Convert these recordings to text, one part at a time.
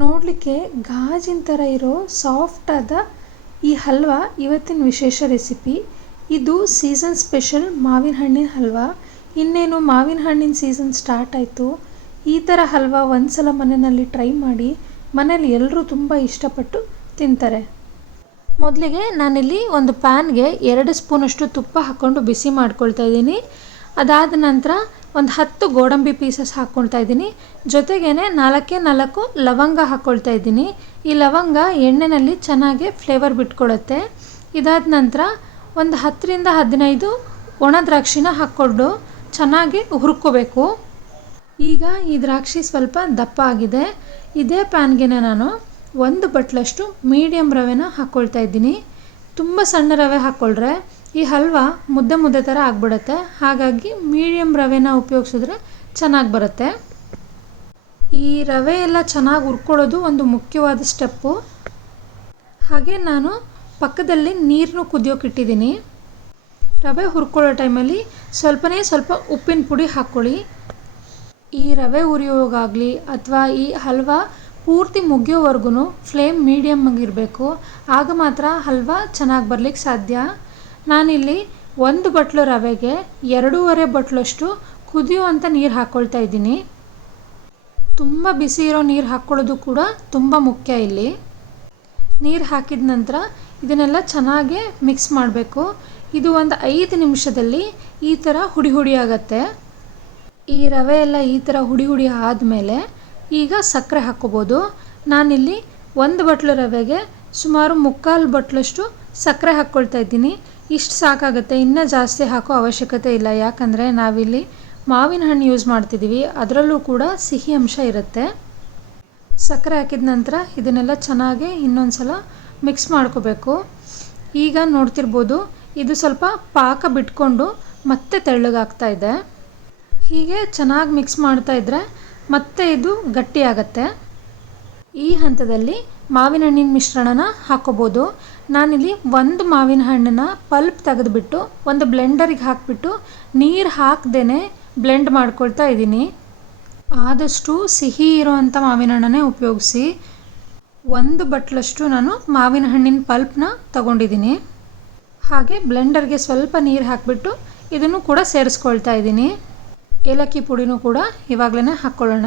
ನೋಡಲಿಕ್ಕೆ ಗಾಜಿನ ಥರ ಇರೋ ಸಾಫ್ಟಾದ ಈ ಹಲ್ವಾ ಇವತ್ತಿನ ವಿಶೇಷ ರೆಸಿಪಿ. ಇದು ಸೀಸನ್ ಸ್ಪೆಷಲ್ ಮಾವಿನ ಹಣ್ಣಿನ ಹಲ್ವಾ. ಇನ್ನೇನು ಮಾವಿನ ಹಣ್ಣಿನ ಸೀಸನ್ ಸ್ಟಾರ್ಟ್ ಆಯಿತು. ಈ ಥರ ಹಲ್ವಾ ಒಂದ್ಸಲ ಮನೆಯಲ್ಲಿ ಟ್ರೈ ಮಾಡಿ, ಮನೇಲಿ ಎಲ್ಲರೂ ತುಂಬ ಇಷ್ಟಪಟ್ಟು ತಿಂತಾರೆ. ಮೊದಲಿಗೆ ನಾನಿಲ್ಲಿ ಒಂದು ಪ್ಯಾನ್ಗೆ 2 ಸ್ಪೂನಷ್ಟು ತುಪ್ಪ ಹಾಕ್ಕೊಂಡು ಬಿಸಿ ಮಾಡ್ಕೊಳ್ತಾ ಇದ್ದೀನಿ. ಅದಾದ ನಂತರ ಒಂದು 10 ಗೋಡಂಬಿ ಪೀಸಸ್ ಹಾಕ್ಕೊಳ್ತಾ ಇದ್ದೀನಿ. ಜೊತೆಗೇ 4 ಲವಂಗ ಹಾಕ್ಕೊಳ್ತಾ ಇದ್ದೀನಿ. ಈ ಲವಂಗ ಎಣ್ಣೆಯಲ್ಲಿ ಚೆನ್ನಾಗಿ ಫ್ಲೇವರ್ ಬಿಟ್ಕೊಡುತ್ತೆ. ಇದಾದ ನಂತರ ಒಂದು 10ರಿಂದ 15 ಒಣ ದ್ರಾಕ್ಷಿನ ಹಾಕ್ಕೊಂಡು ಚೆನ್ನಾಗಿ ಹುರ್ಕೋಬೇಕು. ಈಗ ಈ ದ್ರಾಕ್ಷಿ ಸ್ವಲ್ಪ ದಪ್ಪ ಆಗಿದೆ. ಇದೇ ಪ್ಯಾನ್ಗೆ ನಾನು 1 ಬಟ್ಲಷ್ಟು ಮೀಡಿಯಮ್ ರವೆನ ಹಾಕ್ಕೊಳ್ತಾ ಇದ್ದೀನಿ. ತುಂಬ ಸಣ್ಣ ರವೆ ಹಾಕ್ಕೊಂಡ್ರೆ ಈ ಹಲ್ವಾ ಮುದ್ದೆ ಥರ ಆಗಿಬಿಡುತ್ತೆ. ಹಾಗಾಗಿ ಮೀಡಿಯಮ್ ರವೆನ ಉಪಯೋಗಿಸಿದ್ರೆ ಚೆನ್ನಾಗಿ ಬರುತ್ತೆ. ಈ ರವೆ ಎಲ್ಲ ಚೆನ್ನಾಗಿ ಹುರ್ಕೊಳ್ಳೋದು ಒಂದು ಮುಖ್ಯವಾದ ಸ್ಟೆಪ್ಪು. ಹಾಗೆ ನಾನು ಪಕ್ಕದಲ್ಲಿ ನೀರನ್ನು ಕುದಿಯೋಕ್ಕಿಟ್ಟಿದ್ದೀನಿ. ರವೆ ಹುರ್ಕೊಳ್ಳೋ ಟೈಮಲ್ಲಿ ಸ್ವಲ್ಪ ಉಪ್ಪಿನ ಪುಡಿ ಹಾಕ್ಕೊಳ್ಳಿ. ಈ ರವೆ ಹುರಿಯೋವಾಗಲಿ ಅಥವಾ ಈ ಹಲ್ವಾ ಪೂರ್ತಿ ಮುಗಿಯೋವರೆಗೂ ಫ್ಲೇಮ್ ಮೀಡಿಯಮ್ ಆಗಿರಬೇಕು. ಆಗ ಮಾತ್ರ ಹಲ್ವಾ ಚೆನ್ನಾಗಿ ಬರಲಿಕ್ಕೆ ಸಾಧ್ಯ. ನಾನಿಲ್ಲಿ 1 ಬಟ್ಲು ರವೆಗೆ 2.5 ಬಟ್ಲಷ್ಟು ಕುದಿಯುವಂಥ ನೀರು ಹಾಕ್ಕೊಳ್ತಾ ಇದ್ದೀನಿ. ತುಂಬ ಬಿಸಿ ಇರೋ ನೀರು ಹಾಕ್ಕೊಳ್ಳೋದು ಕೂಡ ತುಂಬ ಮುಖ್ಯ. ಇಲ್ಲಿ ನೀರು ಹಾಕಿದ ನಂತರ ಇದನ್ನೆಲ್ಲ ಚೆನ್ನಾಗಿ ಮಿಕ್ಸ್ ಮಾಡಬೇಕು. ಇದು ಒಂದು 5 ನಿಮಿಷದಲ್ಲಿ ಈ ಥರ ಹುಡಿ ಆಗುತ್ತೆ. ಈ ರವೆ ಎಲ್ಲ ಈ ಥರ ಹುಡಿ ಆದಮೇಲೆ ಈಗ ಸಕ್ಕರೆ ಹಾಕ್ಕೋಬೋದು. ನಾನಿಲ್ಲಿ 1 ಬಟ್ಲು ರವೆಗೆ ಸುಮಾರು 3/4 ಬಟ್ಲಷ್ಟು ಸಕ್ಕರೆ ಹಾಕ್ಕೊಳ್ತಾ ಇದ್ದೀನಿ. ಇಷ್ಟು ಸಾಕಾಗುತ್ತೆ, ಇನ್ನೂ ಜಾಸ್ತಿ ಹಾಕೋ ಅವಶ್ಯಕತೆ ಇಲ್ಲ. ಯಾಕಂದರೆ ನಾವಿಲ್ಲಿ ಮಾವಿನ ಹಣ್ಣು ಯೂಸ್ ಮಾಡ್ತಿದ್ದೀವಿ, ಅದರಲ್ಲೂ ಕೂಡ ಸಿಹಿ ಅಂಶ ಇರುತ್ತೆ. ಸಕ್ಕರೆ ಹಾಕಿದ ನಂತರ ಇದನ್ನೆಲ್ಲ ಚೆನ್ನಾಗಿ ಇನ್ನೊಂದು ಸಲ ಮಿಕ್ಸ್ ಮಾಡ್ಕೋಬೇಕು. ಈಗ ನೋಡ್ತಿರ್ಬೋದು, ಇದು ಸ್ವಲ್ಪ ಪಾಕ ಬಿಟ್ಕೊಂಡು ಮತ್ತೆ ತೆಳ್ಳಗಾಗ್ತಾ ಇದೆ. ಹೀಗೆ ಚೆನ್ನಾಗಿ ಮಿಕ್ಸ್ ಮಾಡ್ತಾ ಇದ್ದರೆ ಮತ್ತೆ ಇದು ಗಟ್ಟಿಯಾಗತ್ತೆ. ಈ ಹಂತದಲ್ಲಿ ಮಾವಿನ ಹಣ್ಣಿನ ಮಿಶ್ರಣನ ಹಾಕ್ಕೋಬೋದು. ನಾನಿಲ್ಲಿ 1 ಮಾವಿನ ಹಣ್ಣನ್ನು ಪಲ್ಪ್ ತೆಗೆದುಬಿಟ್ಟು ಒಂದು ಬ್ಲೆಂಡರಿಗೆ ಹಾಕಿಬಿಟ್ಟು ನೀರು ಹಾಕ್ದೇ ಬ್ಲೆಂಡ್ ಮಾಡ್ಕೊಳ್ತಾ ಇದ್ದೀನಿ. ಆದಷ್ಟು ಸಿಹಿ ಇರೋವಂಥ ಮಾವಿನ ಹಣ್ಣನ್ನೇ ಉಪಯೋಗಿಸಿ. 1 ಬಟ್ಲಷ್ಟು ನಾನು ಮಾವಿನ ಹಣ್ಣಿನ ಪಲ್ಪ್ನ ತಗೊಂಡಿದ್ದೀನಿ. ಹಾಗೆ ಬ್ಲೆಂಡರ್ಗೆ ಸ್ವಲ್ಪ ನೀರು ಹಾಕಿಬಿಟ್ಟು ಇದನ್ನು ಕೂಡ ಸೇರಿಸ್ಕೊಳ್ತಾ ಇದ್ದೀನಿ. ಏಲಕ್ಕಿ ಪುಡಿನೂ ಕೂಡ ಇವಾಗಲೇ ಹಾಕ್ಕೊಳ್ಳೋಣ.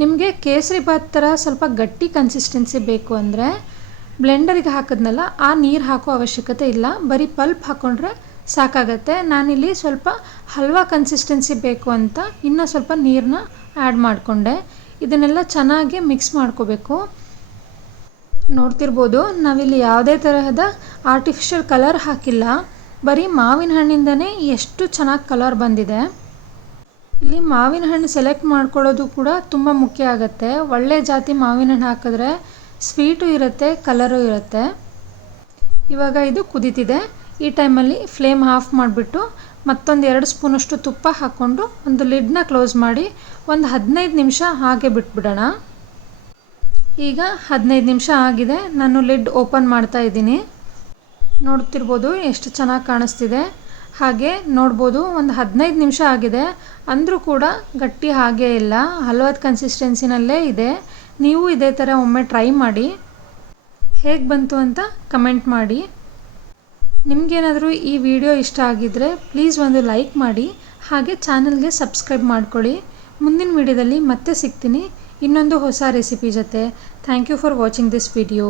ನಿಮಗೆ ಕೇಸರಿ ಬಾತ್ ಥರ ಸ್ವಲ್ಪ ಗಟ್ಟಿ ಕನ್ಸಿಸ್ಟೆನ್ಸಿ ಬೇಕು ಅಂದರೆ ಬ್ಲೆಂಡರಿಗೆ ಹಾಕಿದ್ನಲ್ಲ ಆ ನೀರು ಹಾಕೋ ಅವಶ್ಯಕತೆ ಇಲ್ಲ, ಬರೀ ಪಲ್ಪ್ ಹಾಕ್ಕೊಂಡ್ರೆ ಸಾಕಾಗತ್ತೆ. ನಾನಿಲ್ಲಿ ಸ್ವಲ್ಪ ಹಲ್ವಾ ಕನ್ಸಿಸ್ಟೆನ್ಸಿ ಬೇಕು ಅಂತ ಇನ್ನೂ ಸ್ವಲ್ಪ ನೀರನ್ನ ಆ್ಯಡ್ ಮಾಡಿಕೊಂಡೆ. ಇದನ್ನೆಲ್ಲ ಚೆನ್ನಾಗಿ ಮಿಕ್ಸ್ ಮಾಡ್ಕೋಬೇಕು. ನೋಡ್ತಿರ್ಬೋದು, ನಾವಿಲ್ಲಿ ಯಾವುದೇ ತರಹದ ಆರ್ಟಿಫಿಷಿಯಲ್ ಕಲರ್ ಹಾಕಿಲ್ಲ, ಬರೀ ಮಾವಿನ ಹಣ್ಣಿಂದನೇ ಎಷ್ಟು ಚೆನ್ನಾಗಿ ಕಲರ್ ಬಂದಿದೆ. ಇಲ್ಲಿ ಮಾವಿನ ಹಣ್ಣು ಸೆಲೆಕ್ಟ್ ಮಾಡ್ಕೊಳ್ಳೋದು ಕೂಡ ತುಂಬ ಮುಖ್ಯ ಆಗುತ್ತೆ. ಒಳ್ಳೆ ಜಾತಿ ಮಾವಿನ ಹಣ್ಣು ಹಾಕಿದ್ರೆ ಸ್ವೀಟು ಇರುತ್ತೆ, ಕಲರು ಇರುತ್ತೆ. ಇವಾಗ ಇದು ಕುದೀತಿದೆ. ಈ ಟೈಮಲ್ಲಿ ಫ್ಲೇಮ್ ಆಫ್ ಮಾಡಿಬಿಟ್ಟು ಮತ್ತೊಂದು 2 ಸ್ಪೂನಷ್ಟು ತುಪ್ಪ ಹಾಕ್ಕೊಂಡು ಒಂದು ಲಿಡ್ನ ಕ್ಲೋಸ್ ಮಾಡಿ ಒಂದು 15 ನಿಮಿಷ ಹಾಗೆ ಬಿಟ್ಬಿಡೋಣ. ಈಗ 15 ನಿಮಿಷ ಆಗಿದೆ. ನಾನು ಲಿಡ್ ಓಪನ್ ಮಾಡ್ತಾ ಇದ್ದೀನಿ. ನೋಡ್ತಿರ್ಬೋದು ಎಷ್ಟು ಚೆನ್ನಾಗಿ ಕಾಣಿಸ್ತಿದೆ. ಹಾಗೆ ನೋಡ್ಬೋದು ಒಂದು 15 ನಿಮಿಷ ಆಗಿದೆ, ಅಂದರೂ ಕೂಡ ಗಟ್ಟಿ ಹಾಗೇ ಇಲ್ಲ, ಹಲ್ವಾದ ಕನ್ಸಿಸ್ಟೆನ್ಸಿನಲ್ಲೇ ಇದೆ. ನೀವು ಇದೇ ಥರ ಒಮ್ಮೆ ಟ್ರೈ ಮಾಡಿ, ಹೇಗೆ ಬಂತು ಅಂತ ಕಮೆಂಟ್ ಮಾಡಿ. ನಿಮಗೇನಾದರೂ ಈ ವಿಡಿಯೋ ಇಷ್ಟ ಆಗಿದ್ದರೆ ಪ್ಲೀಸ್ ಒಂದು ಲೈಕ್ ಮಾಡಿ, ಹಾಗೆ ಚಾನಲ್ಗೆ ಸಬ್ಸ್ಕ್ರೈಬ್ ಮಾಡ್ಕೊಳ್ಳಿ. ಮುಂದಿನ ವಿಡಿಯೋದಲ್ಲಿ ಮತ್ತೆ ಸಿಗ್ತೀನಿ ಇನ್ನೊಂದು ಹೊಸ ರೆಸಿಪಿ ಜೊತೆ. Thank you for watching this video.